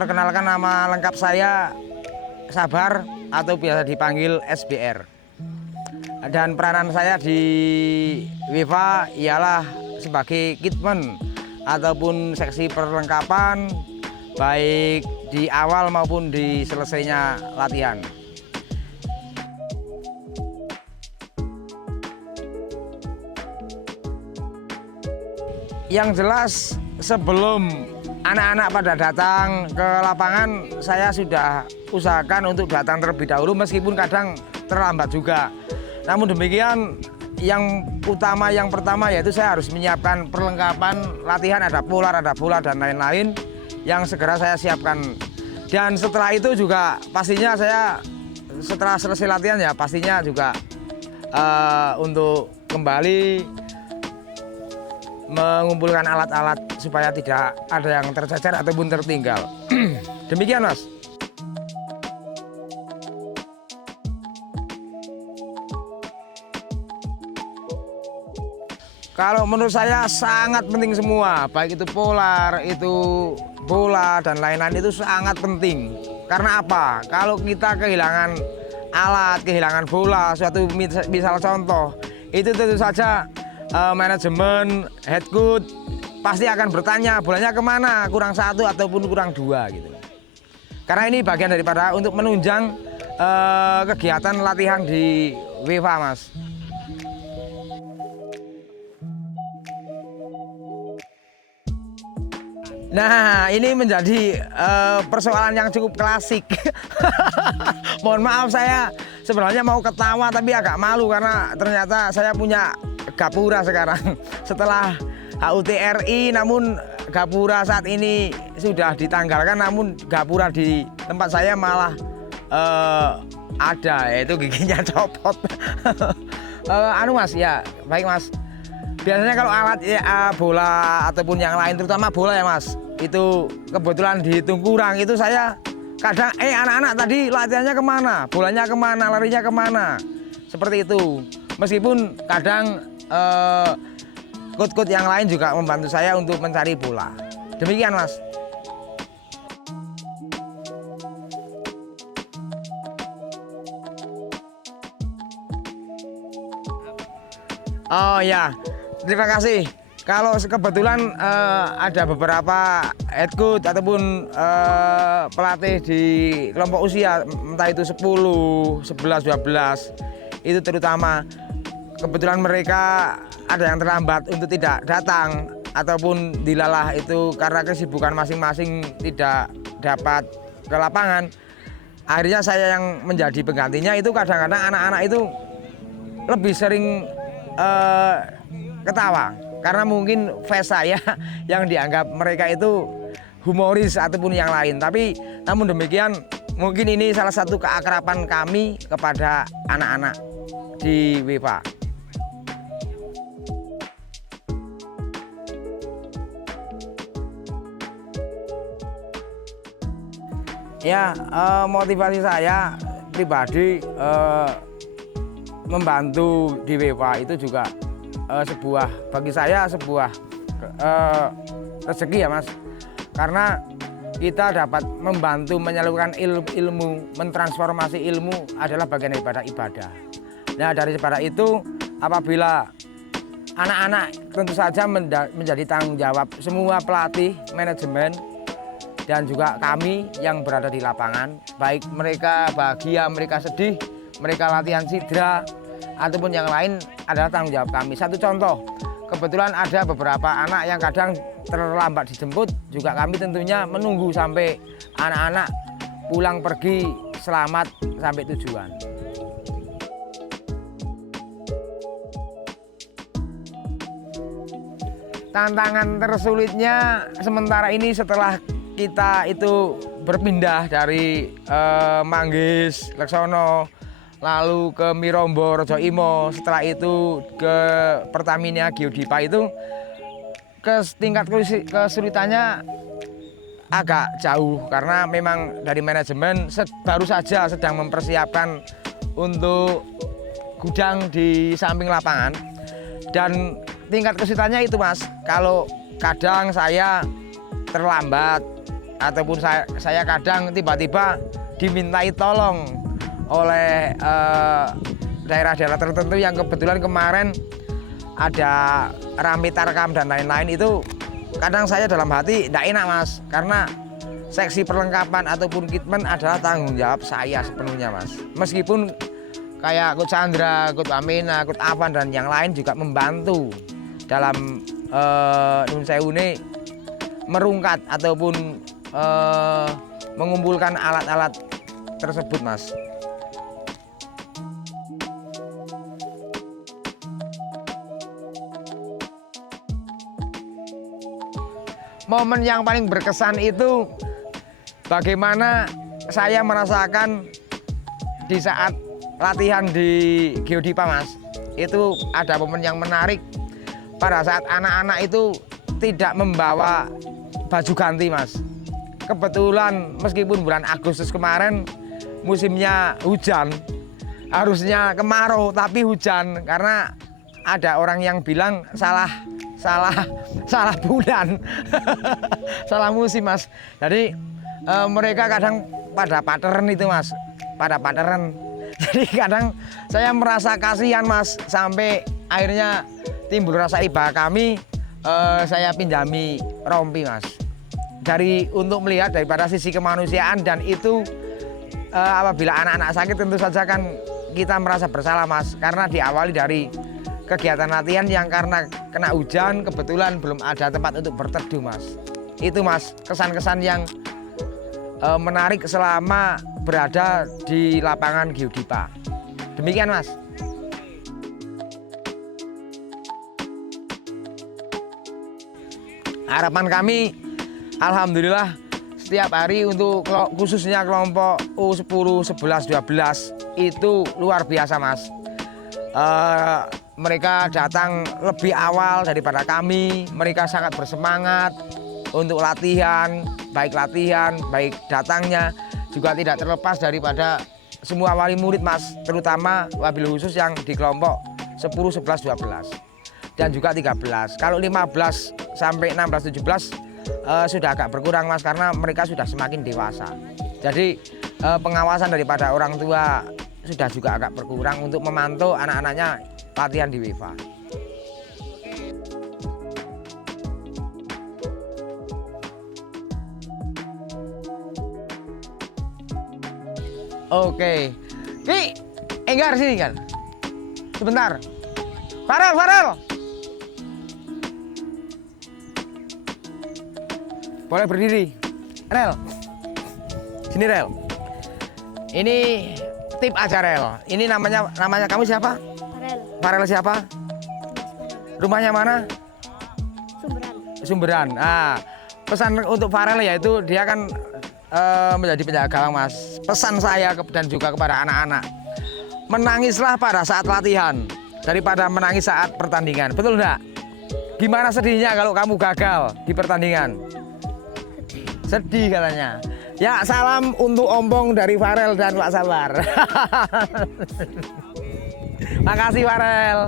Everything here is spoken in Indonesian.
Perkenalkan, nama lengkap saya Sabar atau biasa dipanggil SBR. Dan peranan saya di WIFA ialah sebagai kitman ataupun seksi perlengkapan baik di awal maupun di selesainya latihan. Yang jelas, sebelum anak-anak pada datang ke lapangan, saya sudah usahakan untuk datang terlebih dahulu meskipun kadang terlambat juga. Namun demikian, yang utama yang pertama yaitu saya harus menyiapkan perlengkapan latihan, ada polar, ada bola dan lain-lain yang segera saya siapkan. Dan setelah itu juga pastinya saya setelah selesai latihan ya pastinya juga untuk kembali mengumpulkan alat-alat supaya tidak ada yang tercecer ataupun tertinggal. Demikian, Mas. Kalau menurut saya sangat penting semua, baik itu polar, itu bola dan lain-lain itu sangat penting. Karena apa? Kalau kita kehilangan alat, kehilangan bola, suatu misal contoh, itu tentu saja manajemen, head coach pasti akan bertanya bolanya kemana, kurang satu ataupun kurang dua gitu. Karena ini bagian daripada untuk menunjang kegiatan latihan di WIFA, Mas. Nah, ini menjadi persoalan yang cukup klasik. Mohon maaf, saya sebenarnya mau ketawa tapi agak malu karena ternyata saya punya gapura sekarang. Setelah HUT-RI, namun gapura saat ini sudah ditanggalkan, namun gapura di tempat saya malah ada, yaitu giginya copot. Mas, ya baik Mas. Biasanya kalau alat bola ataupun yang lain, terutama bola ya Mas, itu kebetulan dihitung kurang, itu saya kadang anak-anak tadi latihannya kemana, bolanya kemana, larinya kemana, seperti itu. Meskipun kadang coach-coach yang lain juga membantu saya untuk mencari bola. Demikian, Mas. Oh ya, terima kasih. Kalau kebetulan ada beberapa head coach ataupun pelatih di kelompok usia, entah itu 10, 11, 12, itu terutama kebetulan mereka ada yang terlambat untuk tidak datang ataupun dilalah itu karena kesibukan masing-masing tidak dapat ke lapangan. Akhirnya saya yang menjadi penggantinya. Itu kadang-kadang anak-anak itu lebih sering ketawa karena mungkin face saya yang dianggap mereka itu humoris ataupun yang lain. Tapi namun demikian, mungkin ini salah satu keakraban kami kepada anak-anak di WIFA. Ya, motivasi saya pribadi membantu di WIFA itu juga bagi saya sebuah rezeki ya Mas. Karena kita dapat membantu menyalurkan ilmu, mentransformasi ilmu adalah bagian daripada ibadah. Nah, daripada itu, apabila anak-anak tentu saja menjadi tanggung jawab semua pelatih, manajemen, dan juga kami yang berada di lapangan, baik mereka bahagia, mereka sedih, mereka latihan sidra, ataupun yang lain adalah tanggung jawab kami. Satu contoh, kebetulan ada beberapa anak yang kadang terlambat dijemput, juga kami tentunya menunggu sampai anak-anak pulang pergi selamat sampai tujuan. Tantangan tersulitnya sementara ini setelah kita itu berpindah dari Manggis, Leksono, lalu ke Mirombo, Rojo Imo, setelah itu ke Pertamina Geodipa, itu tingkat kesulitannya agak jauh karena memang dari manajemen baru saja sedang mempersiapkan untuk gudang di samping lapangan. Dan tingkat kesulitannya itu Mas, kalau kadang saya terlambat ataupun saya kadang tiba-tiba dimintai tolong oleh daerah-daerah tertentu yang kebetulan kemarin ada rami tarkam dan lain-lain, itu kadang saya dalam hati tidak enak Mas, karena seksi perlengkapan ataupun kitmen adalah tanggung jawab saya sepenuhnya Mas. Meskipun kayak Coach Chandra, Coach Amina, Coach Avan dan yang lain juga membantu dalam Nun Sewu ini merungkat ataupun mengumpulkan alat-alat tersebut Mas. Momen yang paling berkesan itu bagaimana saya merasakan di saat latihan di Geodipa Mas. Itu ada momen yang menarik pada saat anak-anak itu tidak membawa baju ganti Mas. Kebetulan meskipun bulan Agustus kemarin musimnya hujan, harusnya kemarau tapi hujan, karena ada orang yang bilang salah bulan salah musim Mas. Jadi mereka kadang pada pattern itu Mas, pada pattern. Jadi kadang saya merasa kasihan Mas, sampai akhirnya timbul rasa iba kami, saya pinjami rompi Mas, untuk melihat daripada sisi kemanusiaan. Dan itu apabila anak-anak sakit tentu saja kan kita merasa bersalah Mas, karena diawali dari kegiatan latihan yang karena kena hujan kebetulan belum ada tempat untuk berteduh Mas. Itu Mas kesan-kesan yang menarik selama berada di lapangan Geodipa. Demikian Mas. Harapan kami alhamdulillah setiap hari untuk khususnya kelompok U10, 11, 12 itu luar biasa Mas. Mereka datang lebih awal daripada kami, mereka sangat bersemangat untuk latihan, baik datangnya juga tidak terlepas daripada semua wali murid Mas, terutama wabil khusus yang di kelompok 10, 11, 12 dan juga 13. Kalau 15 sampai 16, 17 sudah agak berkurang Mas, karena mereka sudah semakin dewasa. Jadi pengawasan daripada orang tua sudah juga agak berkurang untuk memantau anak-anaknya latihan di WIFA. Oke, Ki, Enggar sini kan? Sebentar. Farel. Boleh berdiri. Rel. Sini Rel. Ini tip aja Rel. Ini namanya kamu siapa? Farel siapa? Rumahnya mana? Sumberan. Nah, pesan untuk Farel yaitu dia kan menjadi penjaga gawang Mas. Pesan saya dan juga kepada anak-anak, menangislah pada saat latihan daripada menangis saat pertandingan. Betul enggak? Gimana sedihnya kalau kamu gagal di pertandingan? Sedih katanya. Ya, salam untuk ompong dari Farel dan Pak Sabar. Makasih Farel.